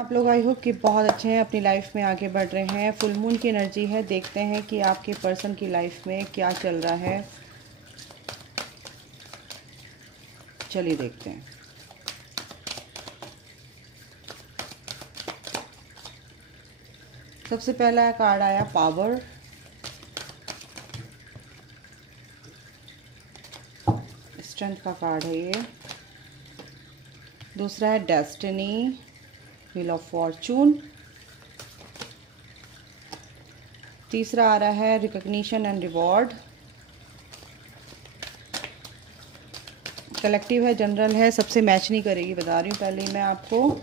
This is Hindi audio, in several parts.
आप लोग आई होप कि बहुत अच्छे हैं, अपनी लाइफ में आगे बढ़ रहे हैं। फुल मून की एनर्जी है। देखते हैं कि आपके पर्सन की लाइफ में क्या चल रहा है। चलिए देखते हैं। सबसे पहला कार्ड आया पावर। स्ट्रेंथ का कार्ड है ये। दूसरा है डेस्टिनी, व्हील ऑफ फॉर्चून। तीसरा आ रहा है रिकॉग्निशन एंड रिवॉर्ड। कलेक्टिव है, जनरल है, सबसे मैच नहीं करेगी, बता रही हूँ पहले ही मैं आपको।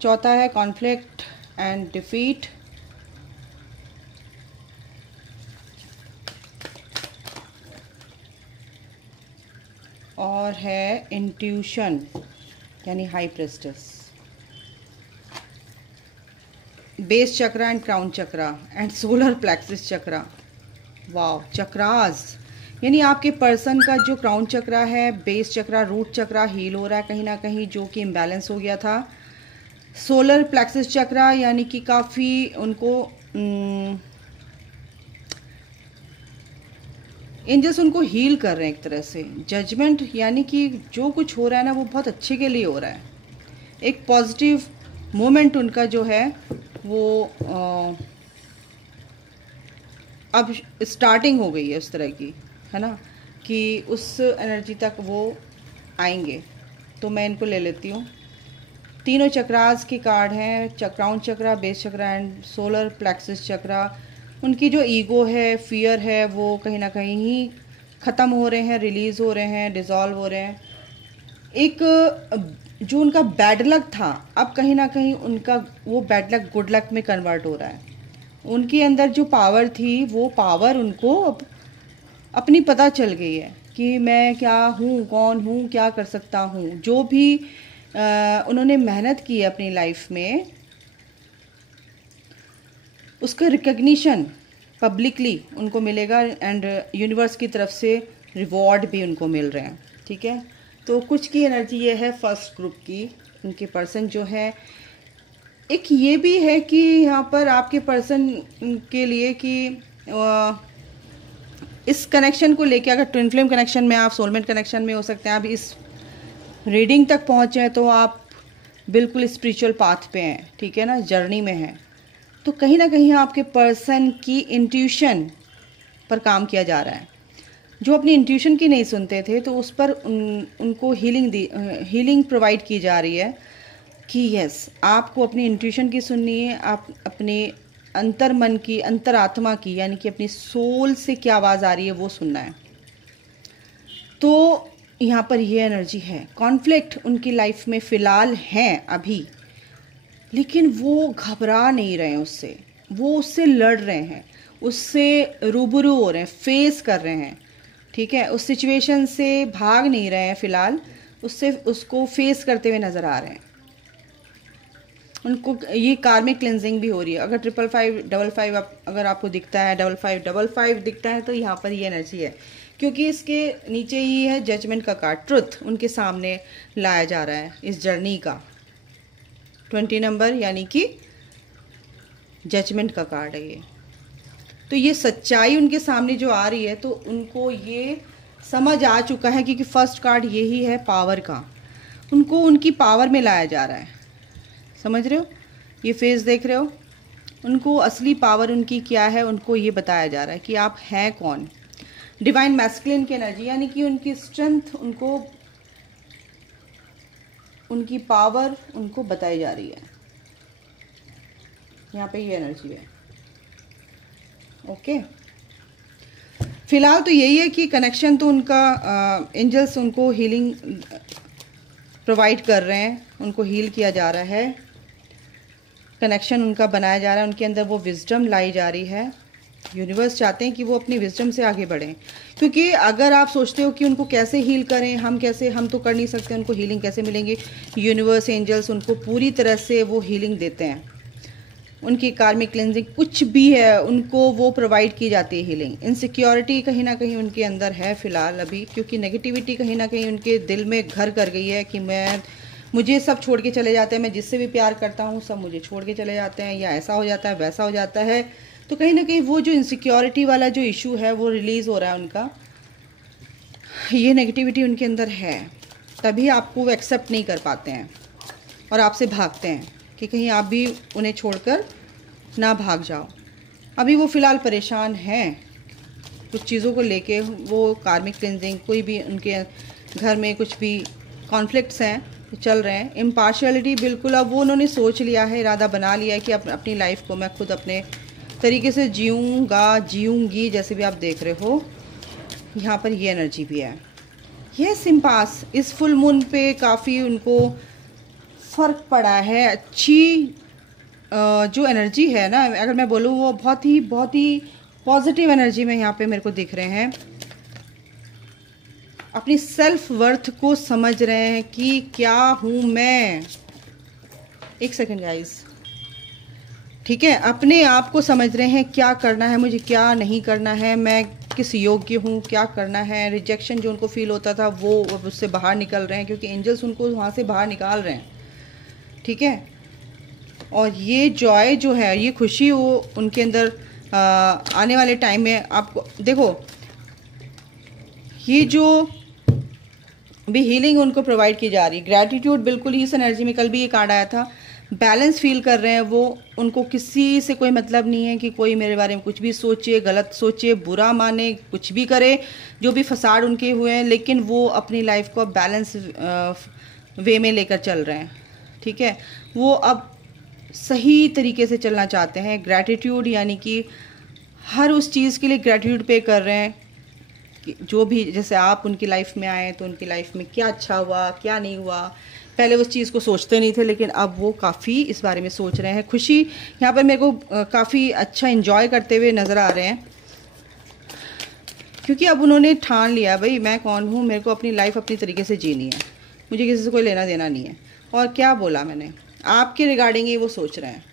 चौथा है कॉन्फ्लिक्ट एंड डिफीट। और है इंट्यूशन यानी high priestess. Base chakra and crown chakra and solar plexus chakra. Wow, chakras यानी आपके पर्सन का जो क्राउन चक्रा है, base chakra, root chakra heal हो रहा है कहीं ना कहीं, जो कि इम्बैलेंस हो गया था। सोलर प्लेक्सिस चक्रा यानी कि काफ़ी उनको एंजल्स उनको हील कर रहे हैं एक तरह से। जजमेंट यानी कि जो कुछ हो रहा है ना वो बहुत अच्छे के लिए हो रहा है। एक पॉजिटिव मोमेंट उनका जो है वो अब स्टार्टिंग हो गई है उस तरह की, है ना, कि उस एनर्जी तक वो आएंगे। तो मैं इनको ले लेती हूँ। तीनों चक्रास के कार्ड हैं, crown chakra, base chakra and solar plexus chakra. उनकी जो ईगो है, फियर है, वो कहीं ना कहीं ख़त्म हो रहे हैं, रिलीज़ हो रहे हैं, डिज़ोल्व हो रहे हैं। एक जो उनका बैड लक था, अब कहीं ना कहीं उनका वो बैड लक गुड लक में कन्वर्ट हो रहा है। उनके अंदर जो पावर थी वो पावर उनको अब अपनी पता चल गई है कि मैं क्या हूँ, कौन हूँ, क्या कर सकता हूँ। जो भी उन्होंने मेहनत की है अपनी लाइफ में, उसका रिकग्निशन पब्लिकली उनको मिलेगा एंड यूनिवर्स की तरफ से रिवॉर्ड भी उनको मिल रहे हैं। ठीक है, तो कुछ की एनर्जी ये है फर्स्ट ग्रुप की। उनके पर्सन जो है, एक ये भी है कि यहाँ पर आपके पर्सन के लिए कि इस कनेक्शन को लेके, अगर ट्विन फ्लेम कनेक्शन में, आप सोलमेट कनेक्शन में हो सकते हैं। आप इस रीडिंग तक पहुँचे हैं तो आप बिल्कुल स्पिरिचुअल पाथ पे हैं, ठीक है ना, जर्नी में हैं। तो कहीं ना कहीं आपके पर्सन की इंट्यूशन पर काम किया जा रहा है। जो अपनी इंट्यूशन की नहीं सुनते थे तो उस पर उनको हीलिंग प्रोवाइड की जा रही है कि यस, आपको अपनी इंट्यूशन की सुननी है। आप अपने अंतर मन की, अंतर आत्मा की, यानी कि अपनी सोल से क्या आवाज़ आ रही है वो सुनना है। तो यहाँ पर ये एनर्जी है। कॉन्फ्लिक्ट उनकी लाइफ में फ़िलहाल हैं अभी, लेकिन वो घबरा नहीं रहे हैं उससे, वो उससे लड़ रहे हैं, उससे रूबरू हो रहे हैं, फेस कर रहे हैं। ठीक है, उस सिचुएशन से भाग नहीं रहे हैं फ़िलहाल, उसको फेस करते हुए नज़र आ रहे हैं। उनको ये कार्मिक क्लिनजिंग भी हो रही है। अगर 55555 अगर आपको दिखता है, 5555 दिखता है, तो यहाँ पर ये एनर्जी है, क्योंकि इसके नीचे ही है जजमेंट का कार्ड। ट्रुथ उनके सामने लाया जा रहा है इस जर्नी का। 20 नंबर यानी कि जजमेंट का कार्ड है ये। तो ये सच्चाई उनके सामने जो आ रही है, तो उनको ये समझ आ चुका है, क्योंकि फर्स्ट कार्ड यही है पावर का। उनको उनकी पावर में लाया जा रहा है, समझ रहे हो, ये फेस देख रहे हो। उनको असली पावर उनकी क्या है, उनको ये बताया जा रहा है कि आप हैं कौन। डिवाइन मैस्कुलिन की एनर्जी यानी कि उनकी स्ट्रेंथ, उनको उनकी पावर उनको बताई जा रही है। यहाँ पे ये एनर्जी है। ओके, फिलहाल तो यही है कि कनेक्शन तो उनका एंजल्स उनको हीलिंग प्रोवाइड कर रहे हैं, उनको हील किया जा रहा है, कनेक्शन उनका बनाया जा रहा है, उनके अंदर वो विजडम लाई जा रही है। यूनिवर्स चाहते हैं कि वो अपनी विजडम से आगे बढ़ें, क्योंकि अगर आप सोचते हो कि उनको कैसे हील करें, हम तो कर नहीं सकते, उनको हीलिंग कैसे मिलेंगी। यूनिवर्स, एंजल्स उनको पूरी तरह से वो हीलिंग देते हैं। उनकी कार्मिक क्लिनजिंग कुछ भी है, उनको वो प्रोवाइड की जाती है हीलिंग। इनसिक्योरिटी कहीं ना कहीं उनके अंदर है फ़िलहाल अभी, क्योंकि नेगेटिविटी कहीं ना कहीं उनके दिल में घर कर गई है कि मैं मुझे सब छोड़ के चले जाते हैं, मैं जिससे भी प्यार करता हूँ सब मुझे छोड़ के चले जाते हैं, या ऐसा हो जाता है वैसा हो जाता है। तो कहीं ना कहीं वो जो इनसिक्योरिटी वाला जो इशू है वो रिलीज़ हो रहा है उनका, ये नेगेटिविटी उनके अंदर है, तभी आपको वो एक्सेप्ट नहीं कर पाते हैं और आपसे भागते हैं कि कहीं आप भी उन्हें छोड़कर ना भाग जाओ। अभी वो फ़िलहाल परेशान हैं कुछ चीज़ों को लेके, वो कार्मिक क्लिनजिंग, कोई भी उनके घर में कुछ भी कॉन्फ्लिक्ट्स हैं चल रहे हैं। इम्पार्शियलिटी बिल्कुल अब वो उन्होंने सोच लिया है, इरादा बना लिया है कि अपनी लाइफ को मैं खुद अपने तरीके से जीऊँगी, जैसे भी आप देख रहे हो यहाँ पर ये एनर्जी भी है। ये सिम्पास इस फुल मून पे काफ़ी उनको फ़र्क पड़ा है। अच्छी जो एनर्जी है ना, अगर मैं बोलूँ वो बहुत ही पॉजिटिव एनर्जी में यहाँ पे मेरे को दिख रहे हैं। अपनी सेल्फ वर्थ को समझ रहे हैं कि क्या हूँ मैं। एक सेकंड गाइस, ठीक है, अपने आप को समझ रहे हैं क्या करना है मुझे, क्या नहीं करना है, मैं किस योग्य हूँ, क्या करना है। रिजेक्शन जो उनको फील होता था वो अब उससे बाहर निकल रहे हैं, क्योंकि एंजल्स उनको वहाँ से बाहर निकाल रहे हैं, ठीक है। और ये जॉय जो है, ये खुशी वो उनके अंदर आने वाले टाइम में आपको देखो, ये जो भी हीलिंग उनको प्रोवाइड की जा रही है, ग्रैटिट्यूड बिल्कुल ही इस एनर्जी में, कल भी ये कार्ड आया था, बैलेंस फील कर रहे हैं वो। उनको किसी से कोई मतलब नहीं है कि कोई मेरे बारे में कुछ भी सोचे, गलत सोचे, बुरा माने, कुछ भी करे, जो भी फसाड उनके हुए हैं, लेकिन वो अपनी लाइफ को बैलेंस वे में लेकर चल रहे हैं, ठीक है। वो अब सही तरीके से चलना चाहते हैं। ग्रैटिट्यूड यानी कि हर उस चीज़ के लिए ग्रैटिट्यूड पे कर रहे हैं कि जो भी, जैसे आप उनकी लाइफ में आए तो उनकी लाइफ में क्या अच्छा हुआ, क्या नहीं हुआ। पहले उस चीज़ को सोचते नहीं थे, लेकिन अब वो काफ़ी इस बारे में सोच रहे हैं। खुशी यहाँ पर मेरे को काफ़ी अच्छा एंजॉय करते हुए नज़र आ रहे हैं, क्योंकि अब उन्होंने ठान लिया भाई मैं कौन हूँ, मेरे को अपनी लाइफ अपनी तरीके से जीनी है, मुझे किसी से कोई लेना देना नहीं है। और क्या बोला मैंने आपके रिगार्डिंग, ये वो सोच रहे हैं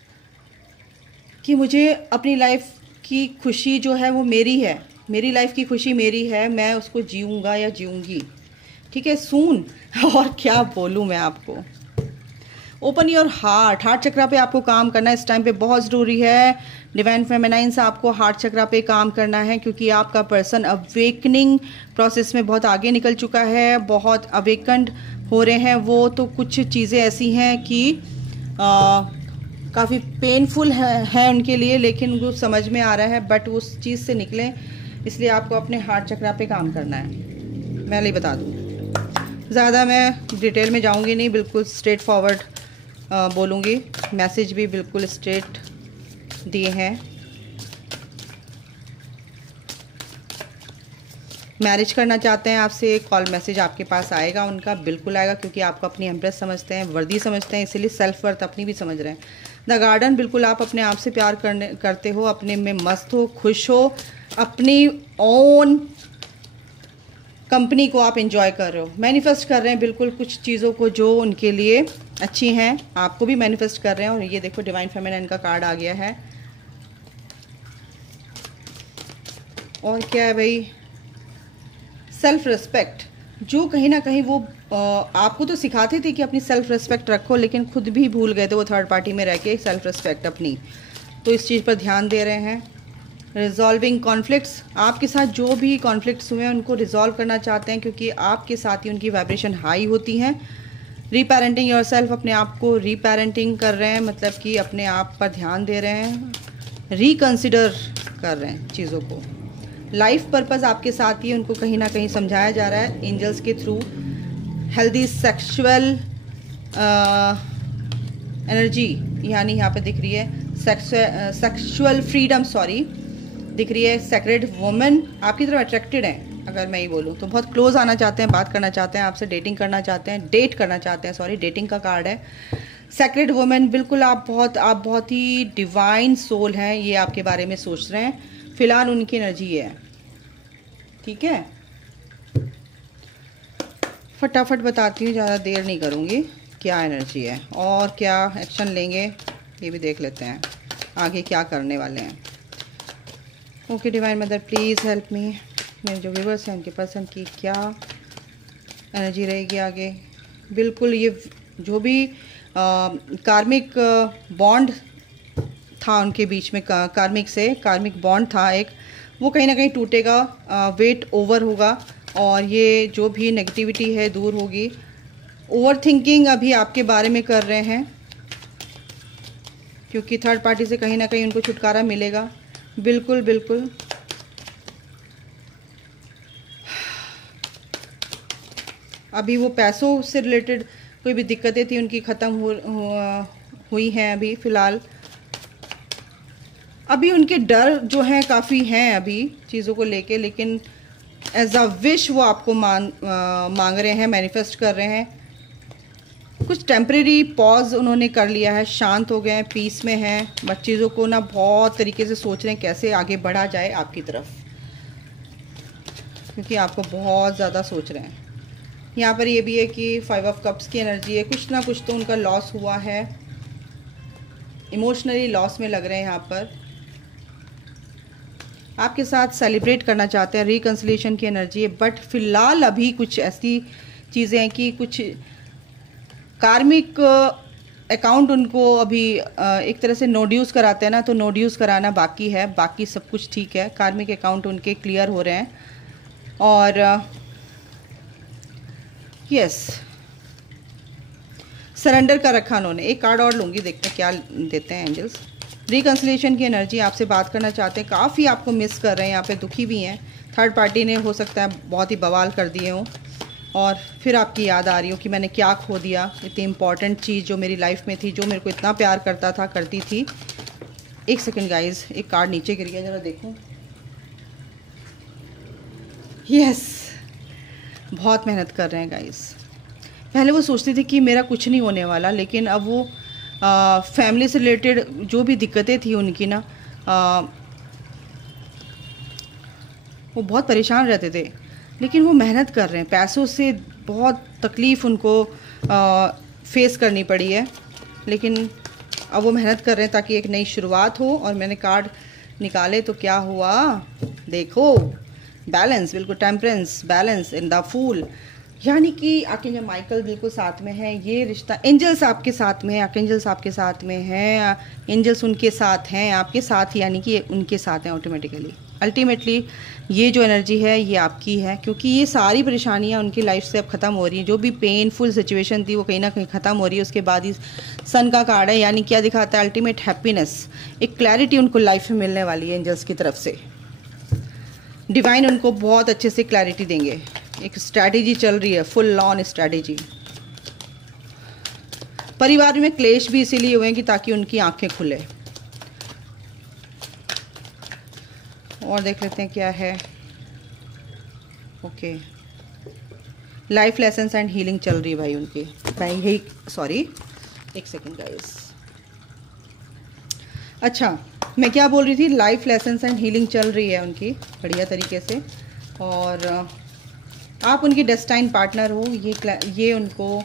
कि मुझे अपनी लाइफ की खुशी जो है वो मेरी है, मेरी लाइफ की खुशी मेरी है, मैं उसको जीऊँगा या जीऊँगी, ठीक है, सून। और क्या बोलूँ मैं आपको, ओपन योर हार्ट चक्रा पे आपको काम करना है इस टाइम पे, बहुत ज़रूरी है। डिवाइन फेमिनाइन से आपको हार्ट चक्रा पे काम करना है, क्योंकि आपका पर्सन अवेकनिंग प्रोसेस में बहुत आगे निकल चुका है, बहुत अवेकन्ड हो रहे हैं वो। तो कुछ चीज़ें ऐसी हैं कि काफ़ी पेनफुल है उनके लिए, लेकिन उनको समझ में आ रहा है, बट उस चीज़ से निकलें इसलिए आपको अपने हार्ट चक्रा पे काम करना है। मैं पहले बता दूँ, ज़्यादा मैं डिटेल में जाऊंगी नहीं, बिल्कुल स्ट्रेट फॉरवर्ड बोलूँगी। मैसेज भी बिल्कुल स्ट्रेट दिए हैं। मैरिज करना चाहते हैं आपसे, कॉल मैसेज आपके पास आएगा, उनका बिल्कुल आएगा, क्योंकि आपको अपनी एम्प्रेस समझते हैं, वर्दी समझते हैं, इसीलिए सेल्फ वर्थ अपनी भी समझ रहे हैं। द गार्डन, बिल्कुल आप अपने आप से प्यार करते हो, अपने में मस्त हो, खुश हो, अपनी ओन कंपनी को आप एंजॉय कर रहे हो, मैनिफेस्ट कर रहे हैं बिल्कुल कुछ चीज़ों को जो उनके लिए अच्छी हैं, आपको भी मैनिफेस्ट कर रहे हैं। और ये देखो डिवाइन फेमिनाइन का कार्ड आ गया है। और क्या है भाई, सेल्फ रिस्पेक्ट, जो कहीं ना कहीं वो आपको तो सिखाते थे कि अपनी सेल्फ रिस्पेक्ट रखो, लेकिन खुद भी भूल गए थे वो थर्ड पार्टी में रह के सेल्फ रिस्पेक्ट अपनी। तो इस चीज़ पर ध्यान दे रहे हैं। रिजॉल्विंग कॉन्फ्लिक्ट्स, आपके साथ जो भी कॉन्फ्लिक्ट्स हुए हैं उनको रिजॉल्व करना चाहते हैं, क्योंकि आपके साथ ही उनकी वाइब्रेशन हाई होती हैं। रीपेरेंटिंग योरसेल्फ, अपने आप को रीपेरेंटिंग कर रहे हैं, मतलब कि अपने आप पर ध्यान दे रहे हैं, रिकंसिडर कर रहे हैं चीज़ों को। लाइफ पर्पस आपके साथ ही उनको कहीं ना कहीं समझाया जा रहा है एंजल्स के थ्रू। हेल्दी सेक्सुअल एनर्जी यानी यहाँ पे दिख रही है, सेक्सुअल फ्रीडम दिख रही है। सेक्रेड वुमन आपकी तरफ अट्रैक्टेड हैं, अगर मैं ये बोलूँ तो बहुत क्लोज आना चाहते हैं, बात करना चाहते हैं आपसे, डेटिंग करना चाहते हैं, डेटिंग का कार्ड है। सेक्रेड वुमन, बिल्कुल आप बहुत ही डिवाइन सोल हैं, ये आपके बारे में सोच रहे हैं, फिलहाल उनकी एनर्जी है, ठीक है। फटाफट बताती हूँ, ज़्यादा देर नहीं करूँगी, क्या एनर्जी है और क्या एक्शन लेंगे ये भी देख लेते हैं, आगे क्या करने वाले हैं। Okay divine mother please help me, मेरे जो व्यूवर्स हैं उनके पर्सन की क्या एनर्जी रहेगी आगे। बिल्कुल ये जो भी कार्मिक बॉन्ड था उनके बीच में, कार्मिक बॉन्ड था एक, वो कहीं ना कहीं टूटेगा, वेट ओवर होगा और ये जो भी नेगेटिविटी है दूर होगी। ओवर थिंकिंग अभी आपके बारे में कर रहे हैं क्योंकि थर्ड पार्टी से कहीं ना कहीं उनको छुटकारा मिलेगा। बिल्कुल बिल्कुल। अभी वो पैसों से रिलेटेड कोई भी दिक्कतें थी उनकी ख़त्म हुई हैं अभी फ़िलहाल। अभी उनके डर जो हैं काफ़ी हैं अभी चीज़ों को लेके, लेकिन एज अ विश वो आपको मांग रहे हैं, मैनिफेस्ट कर रहे हैं। कुछ टेम्परेरी पॉज उन्होंने कर लिया है, शांत हो गए हैं, पीस में हैं, बट चीज़ों को ना बहुत तरीके से सोच रहे हैं कैसे आगे बढ़ा जाए आपकी तरफ, क्योंकि आपको बहुत ज़्यादा सोच रहे हैं। यहाँ पर ये भी है कि 5 ऑफ कप्स की एनर्जी है, कुछ ना कुछ तो उनका लॉस हुआ है, इमोशनली लॉस में लग रहे हैं यहाँ पर। आपके साथ सेलिब्रेट करना चाहते हैं, रिकंसिलिएशन की एनर्जी है, बट फिलहाल अभी कुछ ऐसी चीज़ें हैं कि कुछ कार्मिक अकाउंट उनको अभी एक तरह से नोड्यूस कराते हैं ना, तो नोड्यूस कराना बाकी है, बाकी सब कुछ ठीक है। कार्मिक अकाउंट उनके क्लियर हो रहे हैं और यस, सरेंडर का रखा उन्होंने। एक कार्ड और लूँगी, देखते हैं क्या देते हैं एंजल्स। रिकंसिलिएशन की एनर्जी, आपसे बात करना चाहते हैं, काफ़ी आपको मिस कर रहे हैं, यहाँ पे दुखी भी हैं। थर्ड पार्टी ने हो सकता है बहुत ही बवाल कर दिए हों और फिर आपकी याद आ रही हो कि मैंने क्या खो दिया, इतनी इंपॉर्टेंट चीज़ जो मेरी लाइफ में थी, जो मेरे को इतना प्यार करता था, करती थी। एक सेकेंड गाइज, एक कार्ड नीचे गिर गया, ज़रा देखूँ। यस, बहुत मेहनत कर रहे हैं गाइस। पहले वो सोचती थी कि मेरा कुछ नहीं होने वाला, लेकिन अब वो फैमिली से रिलेटेड जो भी दिक्कतें थी उनकी ना, वो बहुत परेशान रहते थे, लेकिन वो मेहनत कर रहे हैं। पैसों से बहुत तकलीफ़ उनको फेस करनी पड़ी है, लेकिन अब वो मेहनत कर रहे हैं ताकि एक नई शुरुआत हो। और मैंने कार्ड निकाले तो क्या हुआ, देखो, बैलेंस, बिल्कुल temperance, balance in the fool, यानी कि आर्कएंजल माइकल बिल्कुल साथ में है। ये रिश्ता, एंजल्स आपके साथ में है, आर्कएंजल्स आपके साथ में हैं, एंजल्स उनके साथ हैं, आपके साथ, यानी कि उनके साथ हैं ऑटोमेटिकली। अल्टीमेटली ये जो एनर्जी है ये आपकी है, क्योंकि ये सारी परेशानियां उनकी लाइफ से अब ख़त्म हो रही हैं। जो भी पेनफुल सिचुएशन थी वो कहीं ना कहीं ख़त्म हो रही है। उसके बाद ही सन का कार्ड है, यानी क्या दिखाता है, अल्टीमेट हैप्पीनेस, एक क्लैरिटी उनको लाइफ में मिलने वाली है एंजल्स की तरफ से। डिवाइन उनको बहुत अच्छे से क्लैरिटी देंगे। एक स्ट्रैटेजी चल रही है, फुल ऑन स्ट्रैटेजी। परिवार में क्लेश भी इसीलिए हुए हैं कि ताकि उनकी आंखें खुले। और देख लेते हैं क्या है। Okay, life lessons and healing चल रही है भाई उनकी, भाई यही, सॉरी एक सेकेंड गाइस। अच्छा, मैं क्या बोल रही थी, लाइफ लेसन्स एंड हीलिंग चल रही है उनकी बढ़िया तरीके से। और आप उनकी डेस्टाइन पार्टनर हो, ये उनको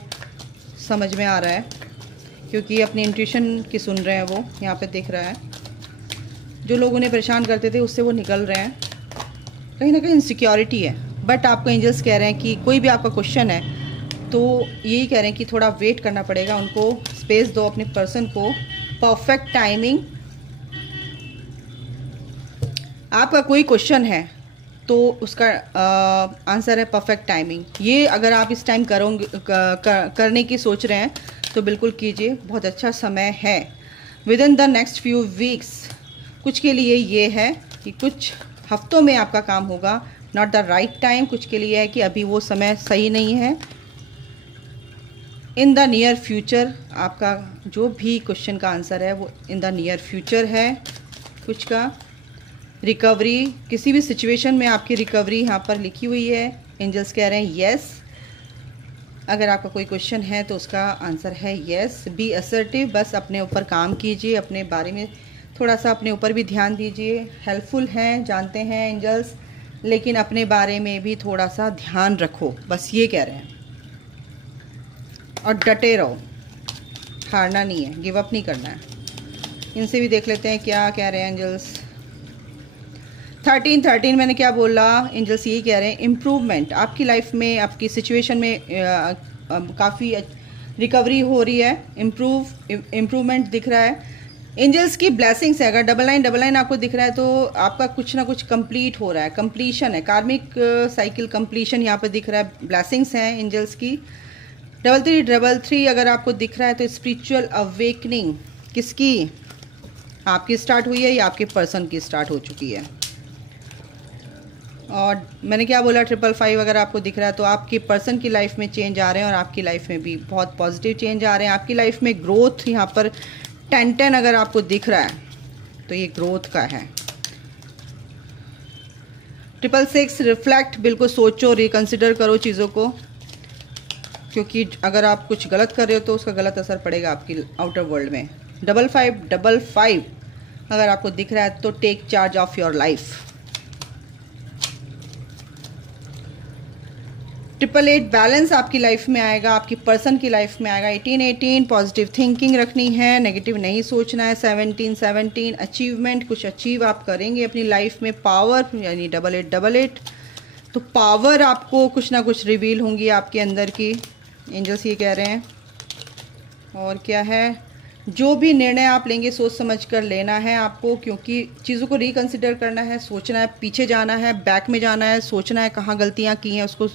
समझ में आ रहा है, क्योंकि अपनी इंट्यूशन की सुन रहे हैं वो, यहाँ पे दिख रहा है। जो लोग उन्हें परेशान करते थे उससे वो निकल रहे हैं। कहीं ना कहीं इनसिक्योरिटी है, बट आपको एंजल्स कह रहे हैं कि कोई भी आपका क्वेश्चन है तो यही कह रहे हैं कि थोड़ा वेट करना पड़ेगा, उनको स्पेस दो अपने पर्सन को। परफेक्ट टाइमिंग, आपका कोई क्वेश्चन है तो उसका आंसर है परफेक्ट टाइमिंग। ये अगर आप इस टाइम करने की सोच रहे हैं तो बिल्कुल कीजिए, बहुत अच्छा समय है। With in the next few weeks, कुछ के लिए ये है कि कुछ हफ्तों में आपका काम होगा, नॉट द राइट टाइम। कुछ के लिए है कि अभी वो समय सही नहीं है। इन द नियर फ्यूचर, आपका जो भी क्वेश्चन का आंसर है वो इन द नियर फ्यूचर है। कुछ का रिकवरी, किसी भी सिचुएशन में आपकी रिकवरी यहाँ पर लिखी हुई है। एंजल्स कह रहे हैं यस। अगर आपका कोई क्वेश्चन है तो उसका आंसर है यस। बी असर्टिव, बस अपने ऊपर काम कीजिए, अपने बारे में थोड़ा सा अपने ऊपर भी ध्यान दीजिए। हेल्पफुल हैं, जानते हैं एंजल्स, लेकिन अपने बारे में भी थोड़ा सा ध्यान रखो, बस ये कह रहे हैं। और डटे रहो, हारना नहीं है, गिव अप नहीं करना है। इनसे भी देख लेते हैं क्या कह रहे हैं एंजल्स। 13 मैंने क्या बोला, एंजल्स यही कह रहे हैं इम्प्रूवमेंट आपकी लाइफ में, आपकी सिचुएशन में काफ़ी रिकवरी हो रही है, इम्प्रूवमेंट दिख रहा है। एंजल्स की ब्लेसिंग्स है। अगर डबल लाइन आपको दिख रहा है तो आपका कुछ ना कुछ कंप्लीट हो रहा है, कंप्लीशन है, कार्मिक साइकिल कंप्लीशन यहाँ पे दिख रहा है। ब्लेसिंग्स हैं एंजल्स की। 3333 अगर आपको दिख रहा है तो स्पिरिचुअल अवेकनिंग किसकी, आपकी स्टार्ट हुई है या आपके पर्सन की स्टार्ट हो चुकी है। और मैंने क्या बोला, 555 अगर आपको दिख रहा है तो आपके पर्सन की लाइफ में चेंज आ रहे हैं और आपकी लाइफ में भी बहुत पॉजिटिव चेंज आ रहे हैं। आपकी लाइफ में ग्रोथ, यहाँ पर 10 अगर आपको दिख रहा है तो ये ग्रोथ का है। 666 रिफ्लेक्ट, बिल्कुल सोचो, रिकंसिडर करो चीज़ों को, क्योंकि अगर आप कुछ गलत कर रहे हो तो उसका गलत असर पड़ेगा आपकी आउटर वर्ल्ड में। 5555 अगर आपको दिख रहा है तो take charge of your life. 888 balance आपकी लाइफ में आएगा, आपकी पर्सन की लाइफ में आएगा। 1818 पॉजिटिव थिंकिंग रखनी है, नेगेटिव नहीं सोचना है। 1717 अचीवमेंट, कुछ अचीव आप करेंगे अपनी लाइफ में। पावर यानी 8888 तो पावर आपको कुछ ना कुछ रिवील होंगी आपके अंदर की, एंजल्स ये कह रहे हैं। और क्या है, जो भी निर्णय आप लेंगे सोच समझ कर लेना है आपको, क्योंकि चीज़ों को रिकंसिडर करना है, सोचना है, पीछे जाना है, बैक में जाना है, सोचना है कहाँ गलतियाँ की हैं, उसको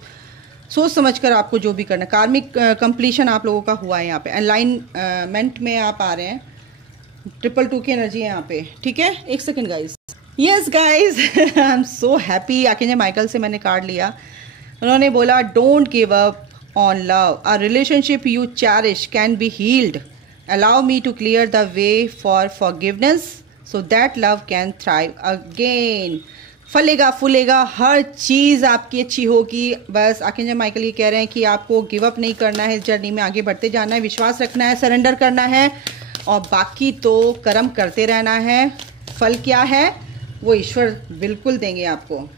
सोच समझकर आपको जो भी करना है। कार्मिक कंप्लीशन आप लोगों का हुआ है यहाँ पे, अलाइनमेंट में आप आ रहे हैं। 222 की एनर्जी है यहाँ पे, ठीक है। एक second guys, yes guys, I am so happy. Archangel Michael से मैंने कार्ड लिया, उन्होंने बोला don't give up on love, a relationship you cherish can be healed, allow me to clear the way for forgiveness so that love can thrive again. फलेगा फूलेगा, हर चीज़ आपकी अच्छी होगी। बस आर्कएंजल माइकल ये कह रहे हैं कि आपको गिव अप नहीं करना है, इस जर्नी में आगे बढ़ते जाना है, विश्वास रखना है, सरेंडर करना है और बाकी तो कर्म करते रहना है। फल क्या है वो ईश्वर बिल्कुल देंगे आपको।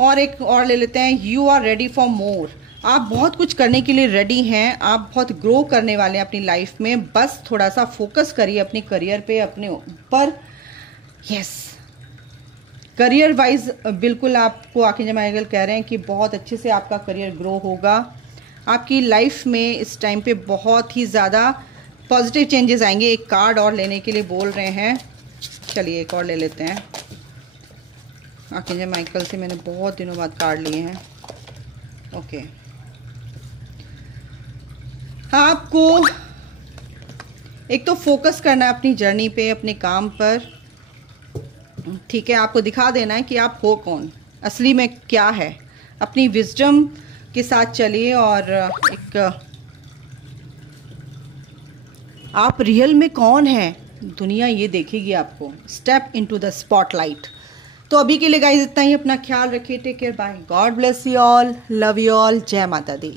और एक और ले लेते हैं, you are ready for more. आप बहुत कुछ करने के लिए रेडी हैं, आप बहुत ग्रो करने वाले हैं अपनी लाइफ में। बस थोड़ा सा फोकस करिए अपने करियर पे, अपने ऊपर। यस, करियर वाइज बिल्कुल आपको आर्कएंजल माइकल कह रहे हैं कि बहुत अच्छे से आपका करियर ग्रो होगा। आपकी लाइफ में इस टाइम पे बहुत ही ज़्यादा पॉजिटिव चेंजेस आएंगे। एक कार्ड और लेने के लिए बोल रहे हैं, चलिए एक और ले लेते हैं। आर्कएंजल माइकल से मैंने बहुत दिनों बाद कार्ड लिए हैं। ओके, आपको एक तो फोकस करना है अपनी जर्नी पे, अपने काम पर, ठीक है। आपको दिखा देना है कि आप हो कौन, असली में क्या है। अपनी विजडम के साथ चलिए और एक आप रियल में कौन है दुनिया ये देखेगी आपको। Step into the spotlight. तो अभी के लिए गाइस इतना ही। अपना ख्याल रखिए, take care, bye, God bless you all, love you all, जय माता दी।